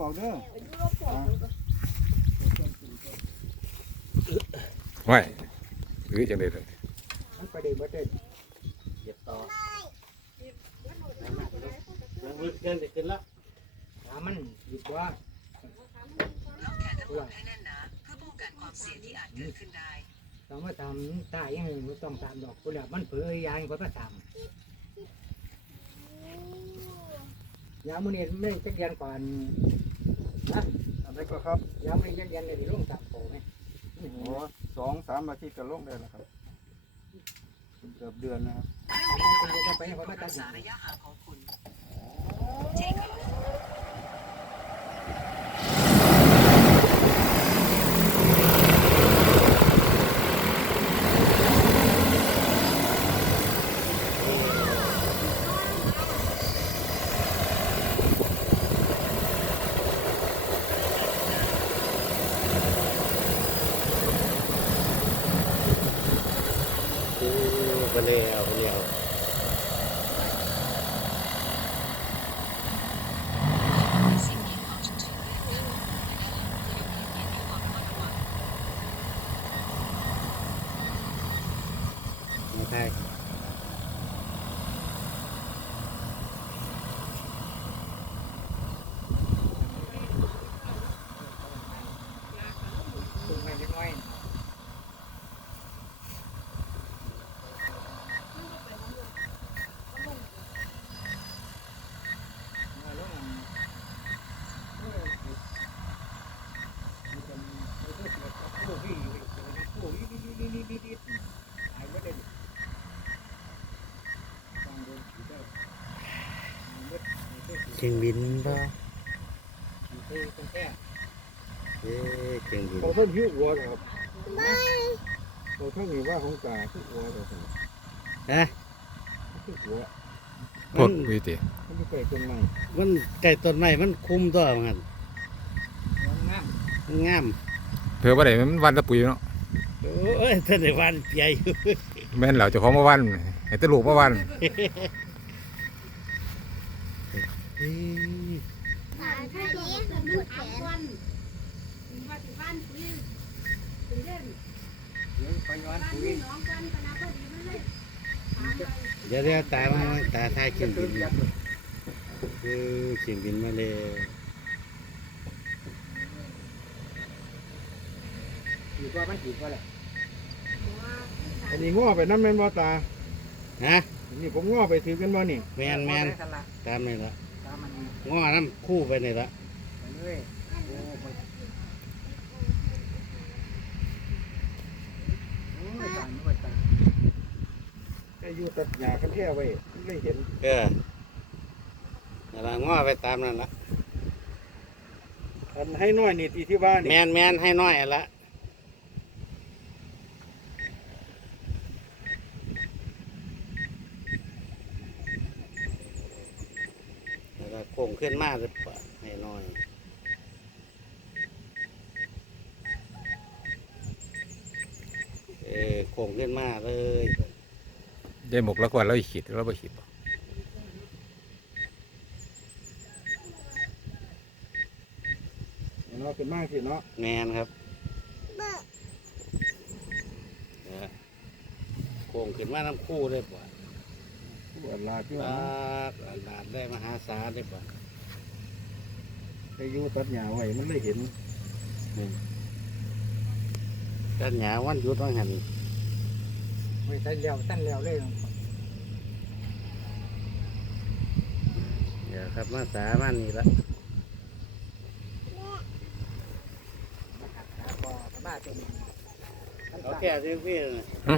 บอกเด้อไม่หรือจังได๋เลยมันไปได้บ่ได้เหยียบต่อมันมืดเกินจะขึ้นแล้วถามมันดีกว่าล็อกแขนทั้งหมดให้แน่นหนาเพื่อป้องกันความเสี่ยงที่อาจเกิดขึ้นได้ต้องมาทำตายยังไงมันต้องตามดอกกูแล้วมันเผยยางก็มาทำยามมื้อนี้ไม่จักยันก่อน นะอะไรก็ครับยามมื้อนี้จักยันได้ลงตับโตไหมโอ้สองสามอาทิตย์ก็ลงได้แล้วครับเกือบเดือนนะครับมันจะไปให้เขามารัตัดกหษาญ้าระยะห่างของคุณเจคอบ กู ไปเลี้ยวไปเลี้ยวใช่กีดขวางฉุกเฉินเรียกทางระยะหลังเพื่อยกเลิกการให้ความระมัดระวัง ไม่ใช่ ตุ้งให้เล็กน้อยมาลงอันเออมันจะมีมันก็เกิดกับผู้พี่อยู่เกิดกับผู้อีดีดีดีดีดีหายไปเลยฟังดูขี่ได้มันเบิด มันเบิดขี่เครื่องบินป่ะขี่ไปตรงแก่เอ้ยเครื่องบินพอเพิ่นหิ้วหัวนะครับพอเพิ่นมีว่าของตาหิ้วหัวเลยครับฮะหิ้วหัวพวกวิติมันไม่เคยเป็นไงมันไก่ต้นไม้มันคุมตัวมันงามมันงามเผื่อบ่ได้มันวันตะปุยเนาะโอ้ยท่านได้วันเปียอยู่แม่นแล้วเจ้าของมาวันให้แตลูกมาวัน เอ้ย ถ้าถ้าตัวมันเกิดมันแขนว่าสิบ้านซื้อถึงเด่น เดี๋ยวไปย้อน บ้าน ปุ๋ย พี่น้องกันปนาพอดีมันเลยถามไป เดี๋ยวเดี๋ยวตามาตาทายเครื่องบินเออเครื่องบินมาเลยขี่ว่ามันขี่ว่าอะไรว่าอันนี้ง้อไปน้ำแม่นบ่ตาฮะอันนี้ผมง้อไปถือกันบ่นี่แมนแมนกันละตามนี่ละตามมันง้อน้ำคู่ไปนี่ละ ไปเลยโอ้ไปโอ้ยตายไม่ตาย ก็ อยู่ตัดหญ้ากันแค่ไว้ไม่เห็นเออนั่นละง้อไปตามนั่นละอันให้น้อยนี่ที่ที่บ้านแมนี่นแมนให้น้อยละแล้วก็โค้งขึ้นมาเลยปะให้น้อย เออโค้งขึ้นมาเลย ยายหมกแล้วก็เราอีกขีดเราบ่ขีดบ่เนาะเป็นมากสิเนาะแมนครับเออโค้งขึ้นมาน้ำคู่เลยปะผู้อันลาที่ปว่าาดหลานได้มหาศาลเลยปะให้อยู่ตัดหญ้าไว้มันเลยเห็นกันหยาวันหยุดต้องหัน ไม่ใช่แล้วตั้นแล้วเลย เดี๋ยว ครับมาสามานี่ละบ้าตัวนี้เอาแค่เรื่องพี่นะ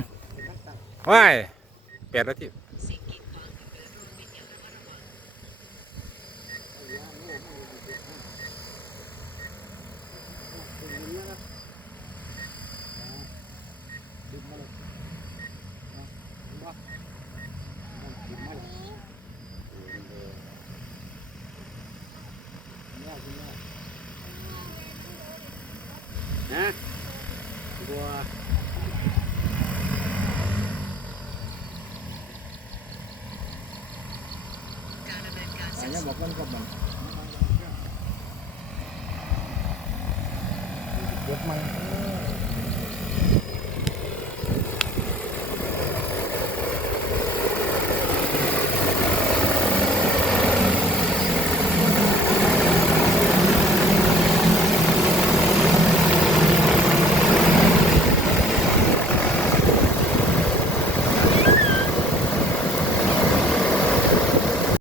ว้ายแปดนาที nha wow. Hanya bukan kapan. Buat main.